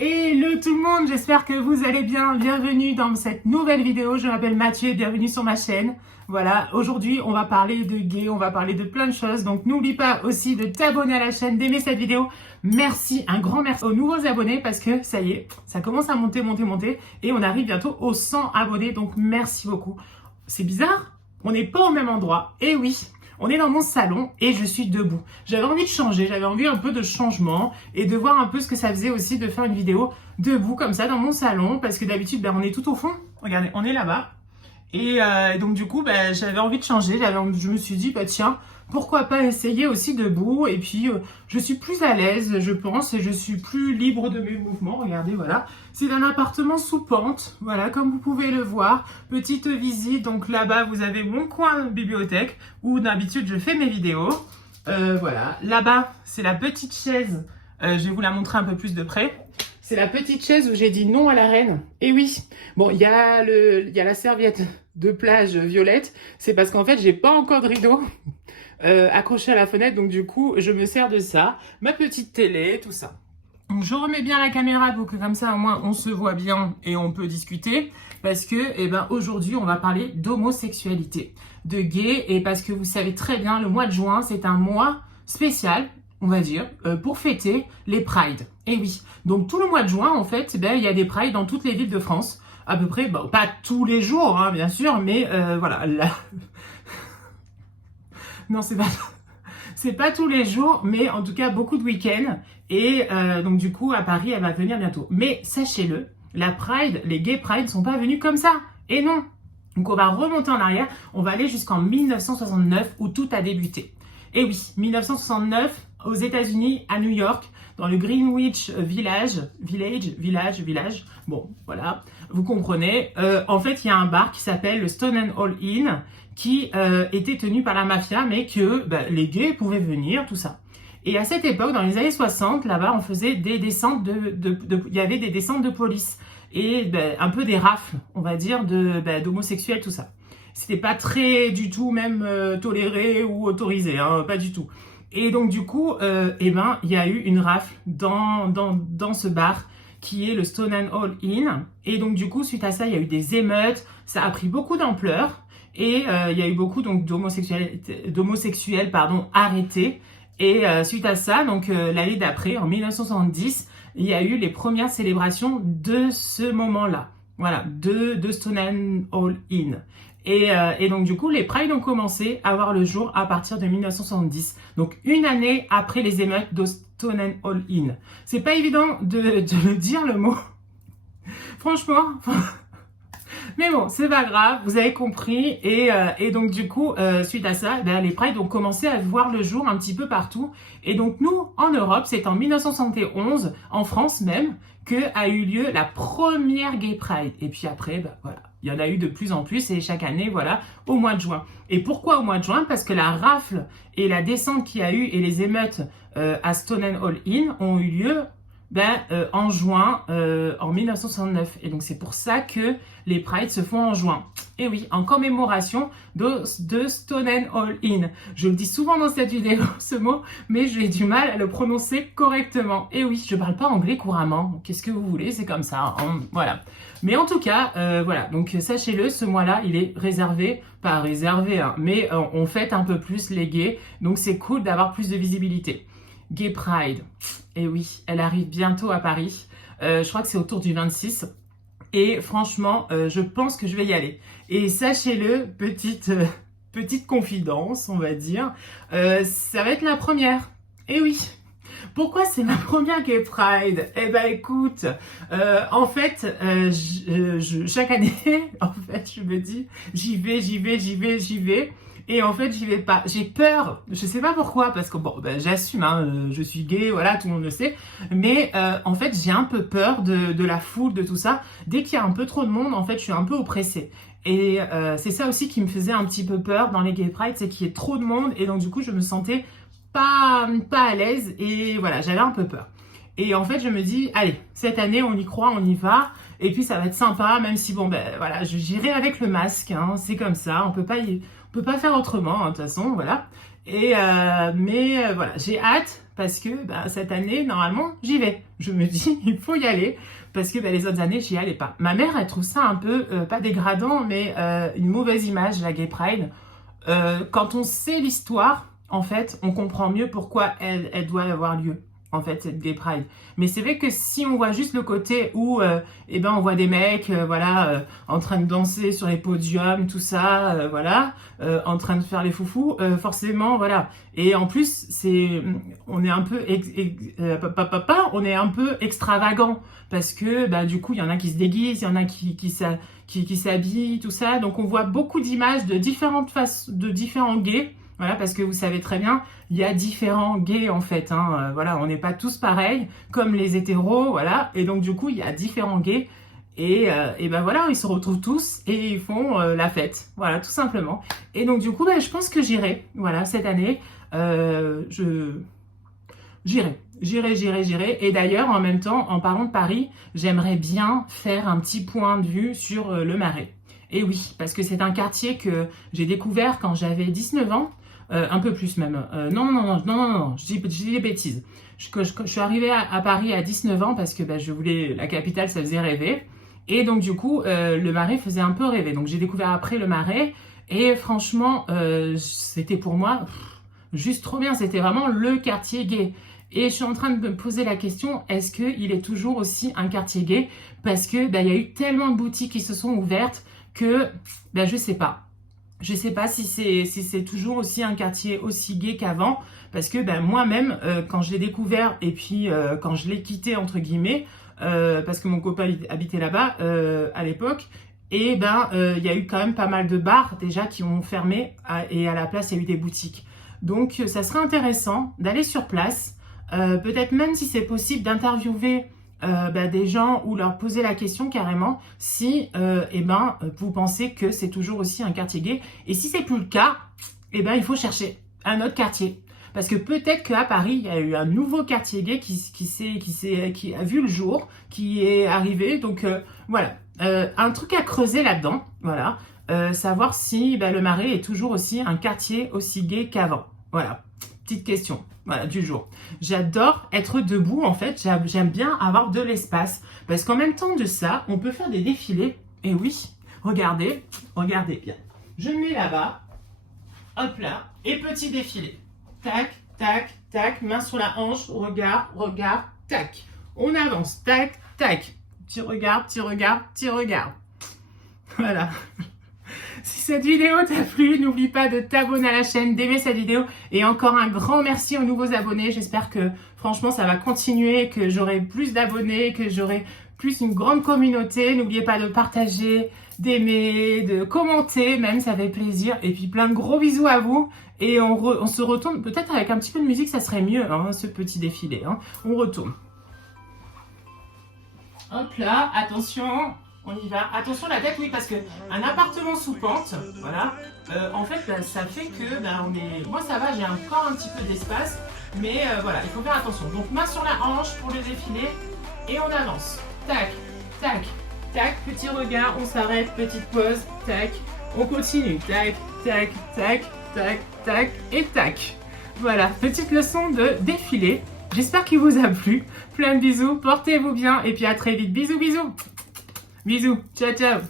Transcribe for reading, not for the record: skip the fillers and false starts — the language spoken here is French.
Hello tout le monde, j'espère que vous allez bien. Bienvenue dans cette nouvelle vidéo. Je m'appelle Mathieu et bienvenue sur ma chaîne. Voilà, aujourd'hui on va parler de gay, on va parler de plein de choses. Donc n'oublie pas aussi de t'abonner à la chaîne, d'aimer cette vidéo. Merci, un grand merci aux nouveaux abonnés parce que ça y est, ça commence à monter et on arrive bientôt aux 100 abonnés. Donc merci beaucoup. C'est bizarre, on n'est pas au même endroit. Et oui. On est dans mon salon et je suis debout. J'avais envie de changer, j'avais envie un peu de changement et de voir un peu ce que ça faisait aussi de faire une vidéo debout comme ça dans mon salon parce que d'habitude on est tout au fond. Regardez, on est là-bas. Et donc du coup j'avais envie de changer, je me suis dit tiens, pourquoi pas essayer aussi debout et puis je suis plus à l'aise je pense et je suis plus libre de mes mouvements. Regardez, voilà, c'est un appartement sous pente, voilà, comme vous pouvez le voir, petite visite. Donc là-bas vous avez mon coin bibliothèque où d'habitude je fais mes vidéos. Voilà, là-bas c'est la petite chaise, je vais vous la montrer un peu plus de près. C'est la petite chaise où j'ai dit non à la reine. Et oui, bon, il y a la serviette de plage violette. C'est parce qu'en fait, j'ai pas encore de rideau accroché à la fenêtre. Donc du coup, je me sers de ça. Ma petite télé, tout ça. Donc je remets bien la caméra pour que comme ça, au moins, on se voit bien et on peut discuter. Parce que, aujourd'hui, on va parler d'homosexualité, de gay. Et parce que vous savez très bien, le mois de juin, c'est un mois spécial, on va dire, pour fêter les Prides. Et oui, donc tout le mois de juin, en fait, il y a des Prides dans toutes les villes de France, à peu près, pas tous les jours, hein, bien sûr, mais voilà. Non, c'est pas tous les jours, mais en tout cas, beaucoup de week-ends. Et donc du coup, à Paris, elle va venir bientôt. Mais sachez-le, la Pride, les Gay Pride ne sont pas venus comme ça. Et non. Donc on va remonter en arrière, on va aller jusqu'en 1969, où tout a débuté. Et oui, 1969, aux États-Unis, à New York, dans le Greenwich Village, bon, voilà, vous comprenez. En fait, il y a un bar qui s'appelle le Stone and All Inn, qui était tenu par la mafia, mais que les gays pouvaient venir, tout ça. Et à cette époque, dans les années 60, là-bas, on faisait des descentes il y avait des descentes de police et un peu des rafles, on va dire, d'homosexuels, tout ça. C'était pas très du tout même toléré ou autorisé, hein, pas du tout. Et donc du coup, il y a eu une rafle dans ce bar qui est le Stone and All Inn. Et donc du coup, suite à ça, il y a eu des émeutes, ça a pris beaucoup d'ampleur et il y a eu beaucoup donc d'homosexuels arrêtés. Et suite à ça, donc l'année d'après, en 1970, il y a eu les premières célébrations de ce moment-là. Voilà, de Stone and All Inn. Et donc du coup, les Prides ont commencé à voir le jour à partir de 1970. Donc une année après les émeutes de Stone and All Inn. C'est pas évident de le dire le mot. Franchement. Mais bon, c'est pas grave, vous avez compris. Et donc du coup, suite à ça, les Prides ont commencé à voir le jour un petit peu partout. Et donc nous, en Europe, c'est en 1971, en France même, que a eu lieu la première Gay Pride. Et puis après, voilà, il y en a eu de plus en plus et chaque année, voilà, au mois de juin. Et pourquoi au mois de juin? Parce que la rafle et la descente qu'il y a eu et les émeutes à Stone and All Inn ont eu lieu en juin, en 1969. Et donc c'est pour ça que les Prides se font en juin. Et oui, en commémoration de Stone and All Inn. Je le dis souvent dans cette vidéo, ce mot, mais j'ai du mal à le prononcer correctement. Et oui, je parle pas anglais couramment. Qu'est-ce que vous voulez, c'est comme ça, hein, voilà. Mais en tout cas, voilà, donc sachez-le, ce mois-là, il est réservé, pas réservé, hein, mais on fête un peu plus les gays, donc c'est cool d'avoir plus de visibilité. Gay Pride, et oui, elle arrive bientôt à Paris, je crois que c'est autour du 26, et franchement, je pense que je vais y aller. Et sachez-le, petite confidence, on va dire, ça va être la première, et oui. Pourquoi c'est ma première Gay Pride? Eh ben écoute, en fait, chaque année, en fait, je me dis, j'y vais. Et en fait, j'y vais pas. J'ai peur. Je sais pas pourquoi, parce que j'assume, hein, je suis gay, voilà, tout le monde le sait. Mais en fait, j'ai un peu peur de la foule, de tout ça. Dès qu'il y a un peu trop de monde, en fait, je suis un peu oppressée. Et c'est ça aussi qui me faisait un petit peu peur dans les Gay Pride, c'est qu'il y ait trop de monde. Et donc du coup, je me sentais pas à l'aise. Et voilà, j'avais un peu peur. Et en fait, je me dis, allez, cette année, on y croit, on y va. Et puis, ça va être sympa, même si, voilà, j'irai avec le masque, hein, c'est comme ça. On peut pas faire autrement, hein, de toute façon, voilà. Mais voilà, j'ai hâte parce que cette année, normalement, j'y vais. Je me dis, il faut y aller, parce que les autres années, j'y allais pas. Ma mère, elle trouve ça un peu, pas dégradant, mais une mauvaise image, la Gay Pride. Quand on sait l'histoire, en fait, on comprend mieux pourquoi elle doit avoir lieu, en fait, cette Gay Pride. Mais c'est vrai que si on voit juste le côté où, on voit des mecs, en train de danser sur les podiums, tout ça, en train de faire les foufous, forcément, voilà. Et en plus, on est un peu, on est un peu extravagant, parce que, du coup, il y en a qui se déguisent, il y en a qui s'habillent, tout ça. Donc, on voit beaucoup d'images de différentes faces, de différents gays. Voilà, parce que vous savez très bien, il y a différents gays en fait. On n'est pas tous pareils, comme les hétéros, voilà. Et donc du coup, il y a différents gays. Et ils se retrouvent tous et ils font la fête. Voilà, tout simplement. Et donc du coup, je pense que j'irai. Voilà, cette année, j'irai. Et d'ailleurs, en même temps, en parlant de Paris, j'aimerais bien faire un petit point de vue sur le Marais. Et oui, parce que c'est un quartier que j'ai découvert quand j'avais 19 ans. Un peu plus même. Non, je dis des bêtises. Je suis arrivée à Paris à 19 ans parce que je voulais la capitale, ça faisait rêver. Et donc du coup, le Marais faisait un peu rêver. Donc j'ai découvert après le Marais et franchement, c'était pour moi juste trop bien. C'était vraiment le quartier gay. Et je suis en train de me poser la question, est-ce qu'il est toujours aussi un quartier gay? Parce que il y a eu tellement de boutiques qui se sont ouvertes que je sais pas. Je sais pas si c'est toujours aussi un quartier aussi gay qu'avant, parce que moi-même, quand je l'ai découvert et puis quand je l'ai quitté entre guillemets, parce que mon copain habitait là-bas à l'époque, et il y a eu quand même pas mal de bars déjà qui ont fermé et à la place il y a eu des boutiques. Donc ça serait intéressant d'aller sur place, peut-être même si c'est possible d'interviewer des gens ou leur poser la question carrément si vous pensez que c'est toujours aussi un quartier gay, et si c'est plus le cas, il faut chercher un autre quartier, parce que peut-être qu'à Paris il y a eu un nouveau quartier gay qui a vu le jour, qui est arrivé. Donc un truc à creuser là-dedans, savoir si le Marais est toujours aussi un quartier aussi gay qu'avant. Voilà, petite question du jour. J'adore être debout, en fait, j'aime bien avoir de l'espace, parce qu'en même temps de ça, on peut faire des défilés. Et oui, regardez bien. Je me mets là-bas, hop là, et petit défilé. Tac, tac, tac, main sur la hanche, regard, tac. On avance, tac, tac. Petit regard. Voilà. Si cette vidéo t'a plu, n'oublie pas de t'abonner à la chaîne, d'aimer cette vidéo, et encore un grand merci aux nouveaux abonnés. J'espère que franchement ça va continuer, que j'aurai plus d'abonnés, que j'aurai plus une grande communauté. N'oubliez pas de partager, d'aimer, de commenter, même ça fait plaisir. Et puis plein de gros bisous à vous, et on se retourne peut-être avec un petit peu de musique, ça serait mieux, ce petit défilé. On retourne. Hop là, attention. On y va. Attention la tête, oui, parce que un appartement sous pente, voilà, en fait, ça fait que, moi ça va, j'ai encore un petit peu d'espace, mais il faut faire attention. Donc main sur la hanche pour le défilé, et on avance. Tac, tac, tac, petit regard, on s'arrête, petite pause, tac, on continue, tac, tac, tac, tac, tac, et tac. Voilà, petite leçon de défilé. J'espère qu'il vous a plu. Plein de bisous, portez-vous bien, et puis à très vite. Bisous, bisous. Bisous, ciao, ciao.